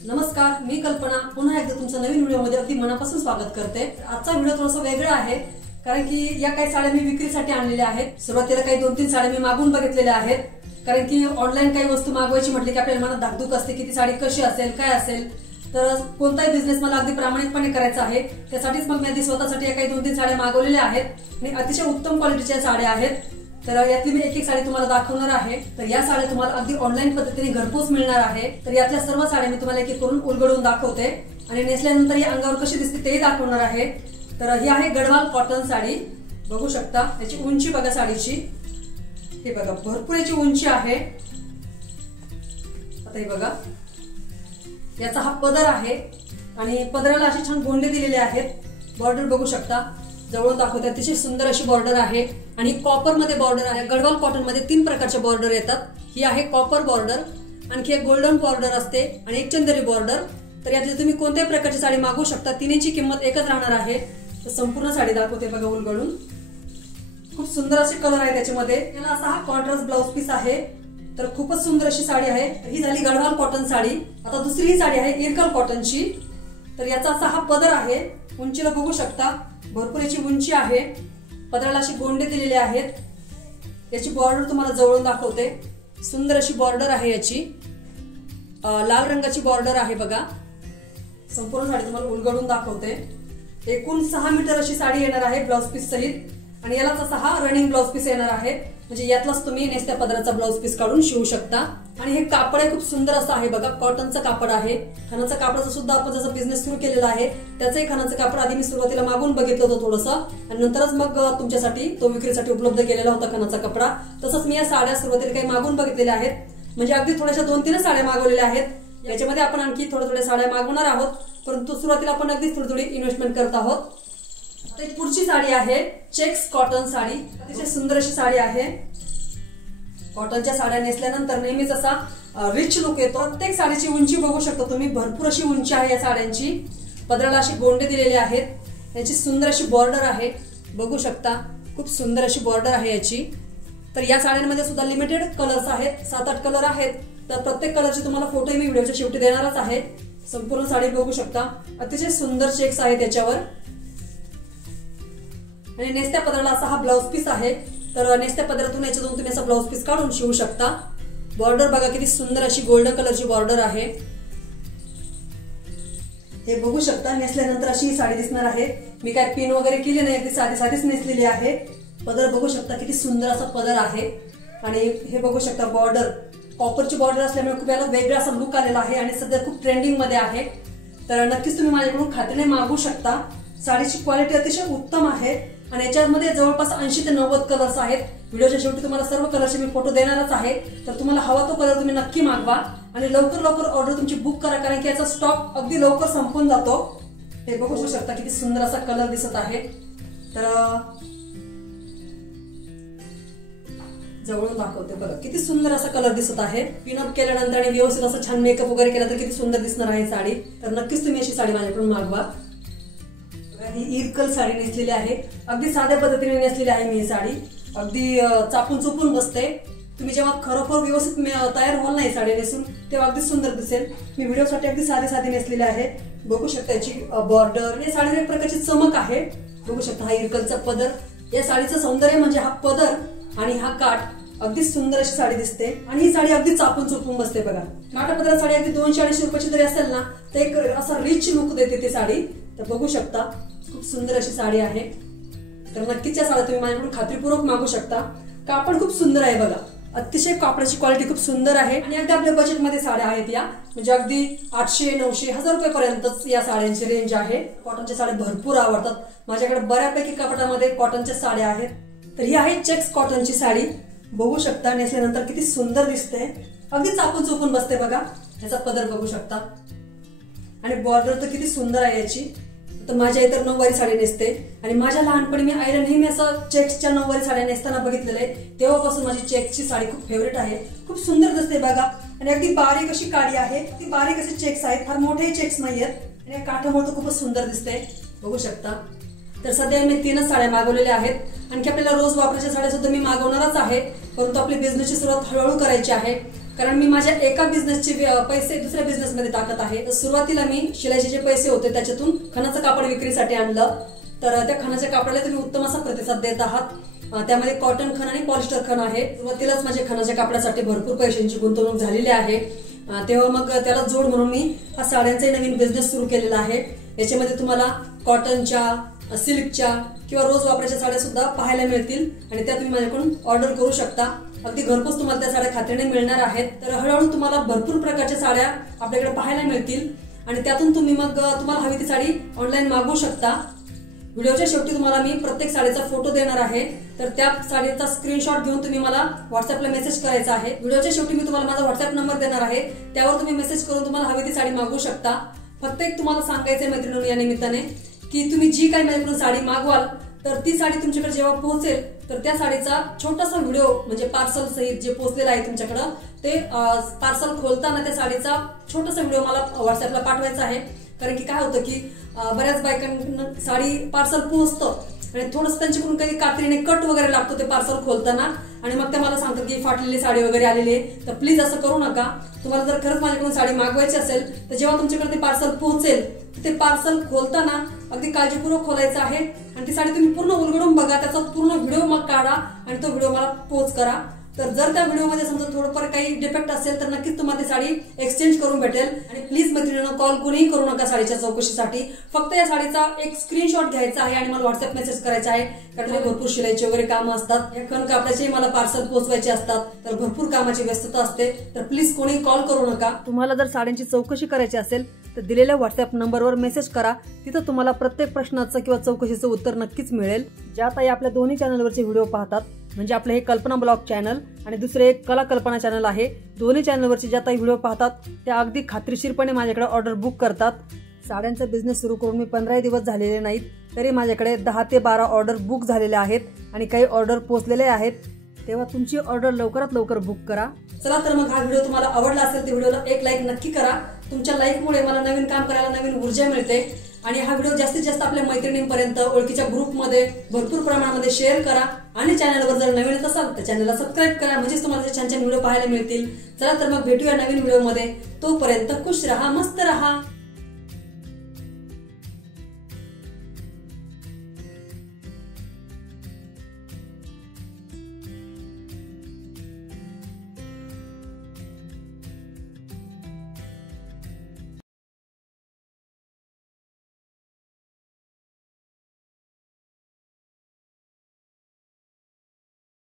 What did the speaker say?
नमस्कार, मी कल्पना पुन्हा एकदा तुमचं नवीन व्हिडिओमध्ये अगदी मनापासून स्वागत करते। आजचा व्हिडिओ थोडासा वेगळा आहे कारण की या काही साड्या मी विक्रीसाठी आणलेल्या आहेत। सुरुवातीला काही 2-3 साड्या मी मागून बघितलेल्या आहेत कारण की ऑनलाईन काही वस्तू मागवायची म्हटली की आपल्याला मनात धाकधूक असते की ती साडी कशी असेल, काय असेल। तर कोणताही बिझनेस मला अगदी प्रामाणिकपणे करायचा आहे, त्यासाठीच मग मी आधी स्वतःसाठी काही 2-3 साड्या मागवलेल्या आहेत आणि अतिशय उत्तम क्वालिटीच्या साड्या आहेत। तर यातली मी एक साडी तुम्हाला दाखवणार आहे। तर या साड्या तुम्हाला अगदी ऑनलाईन पद्धतीने घरपोच मिळणार आहे। तर यातल्या सर्व साड्या मी तुम्हाला एक करून उलगडून दाखवते आणि नेसल्यानंतर ही अंगावर कशी दिसते तेही दाखवणार आहे। तर ही आहे गढवाल कॉटन साडी, बघू शकता। याची उंची बघा साडीची, हे बघा भरपूर याची उंची आहे। आता हे बघा, याचा हा पदर आहे आणि पदराला अशी छान गोंडे दिलेले आहेत। बॉर्डर बघू शकता, जवळून दाखवते, अतिशय सुंदर अशी बॉर्डर आहे आणि कॉपर मध्ये बॉर्डर आहे। गढवाल कॉटन मध्ये 3 प्रकारच्या बॉर्डर येतात। ही आहे कॉपर बॉर्डर, आणखी एक गोल्डन बॉर्डर असते आणि एक चंदेरी बॉर्डर। तर यातली तुम्ही कोणत्याही प्रकारची साडी मागवू शकता, तिन्हीची किंमत एकच राहणार आहे। तर संपूर्ण साडी दाखवते बघा उलगडून, खूप सुंदर असे कलर आहे त्याच्यामध्ये। याला असा हा कॉन्ट्रास्ट ब्लाउज पीस आहे। तर खूपच सुंदर अशी साडी आहे। ही झाली गढवाल कॉटन साडी। आता दुसरी साडी आहे इरकल कॉटनची। तर याचा असा हा पदर आहे, उंचीला बघू शकता भरपूर याची उंची आहे। पदराला अशी गोंडे दिलेले आहेत। याची बॉर्डर तुम्हाला जवळून दाखवते, सुंदर अशी बॉर्डर आहे याची, लाल रंगाची बॉर्डर आहे बघा। संपूर्ण साडी तुम्हाला उलगडून दाखवते। एकूण 6 मीटर अशी साडी येणार आहे ब्लाउज पीस सहित आणि यालाच असा हा रनिंग ब्लाउज पीस येणार आहे। म्हणजे यातलाच तुम्ही नेसत्या पदराचा ब्लाउज पीस काढून शिवू शकता। आणि हे कापड खूप सुंदर असं आहे बघा, कॉटनचं कापड आहे। खणाचं कापडाचा सुद्धा आपण जसं बिझनेस सुरू केलेला आहे त्याचंही खणाचं कापड आधी मी सुरुवातीला मागून बघितलं होतं थोडंसं आणि नंतरच मग तुमच्यासाठी तो विक्रीसाठी उपलब्ध केलेला होता खणाचा कपडा। तसंच मी या साड्या सुरुवातीला काही मागून बघितलेल्या आहेत, म्हणजे अगदी थोड्याशा 2-3 साड्या मागवलेल्या आहेत। याच्यामध्ये आपण आणखी थोड्या साड्या मागवणार आहोत, परंतु सुरुवातीला आपण अगदी थोडी इन्व्हेस्टमेंट करत आहोत। पुढची साडी आहे चेक्स कॉटन साडी, अतिशय सुंदर अशी साडी आहे। कॉटनच्या साड्या नेसल्यानंतर नेहमीच असा रिच लुक येतो। प्रत्येक साडीची उंची बघू शकता तुम्ही, भरपूर अशी उंची आहे या साड्यांची। पदराला अशी गोंडे दिलेले आहेत। याची सुंदर अशी बॉर्डर आहे, बघू शकता खूप सुंदर अशी बॉर्डर आहे याची। तर या साड्यांमध्ये सुद्धा लिमिटेड कलर्स आहेत, 7-8 कलर आहेत। तर प्रत्येक कलरचे तुम्हाला फोटो मी व्हिडिओच्या शेवटी देणारच आहे। संपूर्ण साडी बघू शकता, अतिशय सुंदर चेक्स आहे त्याच्यावर आणि नेसत्या पदराला असा हा ब्लाउज पीस आहे। तर नेसत्या पदरातून याच्यातून तुम्ही असा ब्लाउज पीस काढून शिवू शकता। बॉर्डर बघा किती सुंदर अशी गोल्डन कलरची बॉर्डर आहे, हे बघू शकता। नेसल्यानंतर अशी ही साडी दिसणार आहे। मी काय पिन वगैरे केली नाही, अगदी साधीच नेसलेली आहे। पदर बघू शकता किती सुंदर असा पदर आहे आणि हे बघू शकता बॉर्डर कॉपरची बॉर्डर असल्यामुळे खूप याला वेगळा असा लुक आलेला आहे आणि सध्या खूप ट्रेंडिंग मध्ये आहे। तर नक्कीच तुम्ही माझ्याकडून खात्रीने मागवू शकता। साडीची क्वालिटी अतिशय उत्तम आहे आणि याच्यामध्ये जवळपास 80 ते 90 कलर्स आहेत। व्हिडिओच्या शेवटी तुम्हाला सर्व कलरचे मी फोटो देणारच आहे। तर तुम्हाला हवा तो कलर तुम्ही नक्की मागवा आणि लवकर ऑर्डर तुमची बुक करा कारण की याचा स्टॉक अगदी लवकर संपून जातो। हे बघू शकता किती सुंदर असा कलर दिसत आहे। तर जवळून दाखवते बघा, किती सुंदर असा कलर दिसत आहे। पिनअप केल्यानंतर आणि व्यवस्थित असं छान मेकअप वगैरे केला तर किती सुंदर दिसणार आहे साडी। तर नक्कीच तुम्ही अशी साडी माझ्याकडून मागवा। ही इरकल साडी नेसलेली आहे, अगदी साध्या पद्धतीने नेसलेली आहे मी ही साडी। अगदी चापून चुपून बसते। तुम्ही जेव्हा खरोखर व्यवस्थित तयार व्हाल नाही साडी नेसून तेव्हा अगदी सुंदर दिसेल। मी व्हिडिओसाठी अगदी साधी नेसलेली आहे, बघू शकता। याची बॉर्डर, या साडीला एक प्रकारची चमक आहे, बघू शकता। हा इरकलचा पदर, या साडीचं सौंदर्य म्हणजे हा पदर आणि हा काठ। अगदी सुंदर अशी साडी दिसते आणि ही साडी अगदी चापून चुपून बसते बघा। काठापदरा साडी अगदी 200-250 रुपयाची जरी असेल ना तर एक असा रिच लुक देते ती साडी। तर बघू शकता खूप सुंदर अशी साडी आहे। तर नक्कीच या साड्या तुम्ही माझ्याकडून खात्रीपूर्वक मागू शकता। कापड खूप सुंदर आहे बघा, अतिशय कापडाची क्वालिटी खूप सुंदर आहे आणि अगदी आपल्या बजेटमध्ये साड्या आहेत या, म्हणजे अगदी 800, 900, 1000 रुपयापर्यंतच या साड्यांची रेंज आहे। कॉटनच्या साड्या भरपूर आवडतात माझ्याकडे, बऱ्यापैकी कपाटामध्ये कॉटनच्या साड्या आहेत। तर ही आहे चेक्स कॉटनची साडी, बघू शकता। नेसल्यानंतर किती सुंदर दिसते, अगदी चापून चुपून बसते बघा। याचा पदर बघू शकता आणि बॉर्डर तर किती सुंदर आहे याची। तर माझ्या इतर नऊवारी साडी नेसते आणि माझ्या लहानपणी मी आईला नेहमी असं चेक्सच्या नऊवारी साड्या नेसताना बघितलेलं आहे। तेव्हापासून माझी चेक्सची साडी खूप फेवरेट आहे, खूप सुंदर दिसते बघा आणि अगदी बारीक अशी काडी आहे, ती बारीक असे चेक्स आहेत, फार मोठे चेक्स नाहीयेत आणि काठामुळे खूपच सुंदर दिसते, बघू शकता। तर सध्या मी 3च साड्या मागवलेल्या आहेत। आणखी आपल्याला रोज वापरायच्या साड्या सुद्धा मी मागवणारच आहे, परंतु आपली बिझनेसची सुरुवात हळूहळू करायची आहे, कारण मी माझ्या एका बिझनेसचे पैसे दुसऱ्या बिझनेसमध्ये टाकत आहे। तर सुरुवातीला मी शिलाईचे जे पैसे होते त्याच्यातून खणाचं कापड विक्रीसाठी आणलं, तर त्या खणाच्या कापडाला तुम्ही उत्तम असा प्रतिसाद देत आहात। त्यामध्ये कॉटन खण आणि पॉलिस्टर खण आहे। सुरुवातीलाच माझ्या खणाच्या कापडासाठी भरपूर पैशांची गुंतवणूक झालेली आहे, तेव्हा मग त्याला जोड म्हणून मी हा साड्यांचा नवीन बिझनेस सुरू केलेला आहे। याच्यामध्ये तुम्हाला कॉटनच्या, सिल्कच्या किंवा रोज वापरायच्या साड्या सुद्धा पाहायला मिळतील आणि त्या तुम्ही माझ्याकडून ऑर्डर करू शकता। अगदी घरपोच तुम्हाला त्या साड्या खात्रीने मिळणार आहेत। तर हळूहळू तुम्हाला भरपूर प्रकारच्या साड्या आपल्याकडे पाहायला मिळतील आणि त्यातून तुम्ही मग तुम्हाला हवी ती साडी ऑनलाईन मागवू शकता। व्हिडिओच्या शेवटी तुम्हाला मी प्रत्येक साडीचा फोटो देणार आहे, तर त्या साडीचा स्क्रीनशॉट घेऊन तुम्ही मला व्हॉट्सअपला मेसेज करायचा आहे। व्हिडिओच्या शेवटी मी तुम्हाला माझा व्हॉट्सअप नंबर देणार आहे, त्यावर तुम्ही मेसेज करून तुम्हाला हवी ती साडी मागवू शकता। फक्त एक तुम्हाला सांगायचंय मैत्रिणींनो या निमित्ताने की तुम्ही जी काही माझ्याकडून साडी मागवाल तर ती साडी तुमच्याकडे जेव्हा पोहोचेल तर त्या साडीचा छोटासा व्हिडिओ म्हणजे पार्सल सहित जे पोहोचलेलं आहे तुमच्याकडे ते पार्सल खोलताना त्या साडीचा छोटासा व्हिडिओ मला व्हॉट्सअपला पाठवायचा आहे। कारण की काय होतं की बऱ्याच बायकांना साडी पार्सल पोहोचतं आणि थोडंसं त्यांच्याकडून काही कात्रीने कट वगैरे लागतो ते पार्सल खोलताना आणि मग ते मला सांगतात की फाटलेली साडी वगैरे आलेली आहे। तर प्लीज असं करू नका। तुम्हाला जर खरंच माझ्याकडून साडी मागवायची असेल तर जेव्हा तुमच्याकडे ते पार्सल पोहोचेल ते पार्सल खोलताना अगदी काळजीपूर्वक खोलायचं आहे आणि ती साडी तुम्ही पूर्ण उलगडून बघा, त्याचा पूर्ण व्हिडिओ मग काढा आणि तो व्हिडिओ मला पोस्ट करा। तर जर त्या व्हिडिओमध्ये समजा थोडंफार काही डिफेक्ट असेल तर नक्कीच तुम्हाला ती साडी एक्सचेंज करून भेटेल। आणि प्लीज मैत्रिणींनो कॉल कोणीही करू नका साडीच्या चौकशीसाठी, फक्त या साडीचा एक स्क्रीनशॉट घ्यायचा आहे आणि मला व्हॉट्सअप मेसेज करायचा आहे, कारण भरपूर शिलाईचे वगैरे काम असतात, या खण कापडाचे मला पार्सल पोहोचवायचे असतात, तर भरपूर कामाची व्यस्तता असते। तर प्लीज कोणी कॉल करू नका। तुम्हाला जर साड्यांची चौकशी करायची असेल तर दिलेल्या व्हॉट्सअप नंबरवर मेसेज करा, तिथं तुम्हाला प्रत्येक प्रश्नाचं किंवा चौकशीचं उत्तर नक्कीच मिळेल। ज्या ताई आपल्या दोन्ही चॅनलवरचे व्हिडिओ पाहतात, म्हणजे आपलं हे कल्पना ब्लॉग चॅनल आणि दुसरे एक कला कल्पना चॅनल आहे, दोन्ही चॅनलवरचे ज्या ताई व्हिडिओ पाहतात त्या अगदी खात्रीशीरपणे माझ्याकडे ऑर्डर बुक करतात। साड्यांचा बिझनेस सुरू करून मी 15 दिवस झालेले नाहीत, तरी माझ्याकडे 10 ते 12 ऑर्डर बुक झालेले आहेत आणि काही ऑर्डर पोहोचलेले आहेत, तेव्हा तुमची ऑर्डर लवकरात लवकर बुक करा। चला तर मग हा व्हिडिओ तुम्हाला आवडला असेल तर व्हिडिओला एक लाईक नक्की करा। तुमच्या लाईकमुळे मला नवीन काम करायला नवीन ऊर्जा मिळते आणि हा व्हिडिओ जास्तीत जास्त आपल्या मैत्रिणींपर्यंत ओळखीच्या ग्रुपमध्ये भरपूर प्रमाणामध्ये शेअर करा आणि चॅनलवर जर नवीन असाल तर चॅनलला सबस्क्राईब करा, म्हणजे तुम्हाला छान छान व्हिडिओ पाहायला मिळतील। चला तर मग भेटूया नवीन व्हिडिओमध्ये, तोपर्यंत खुश रहा, मस्त रहा।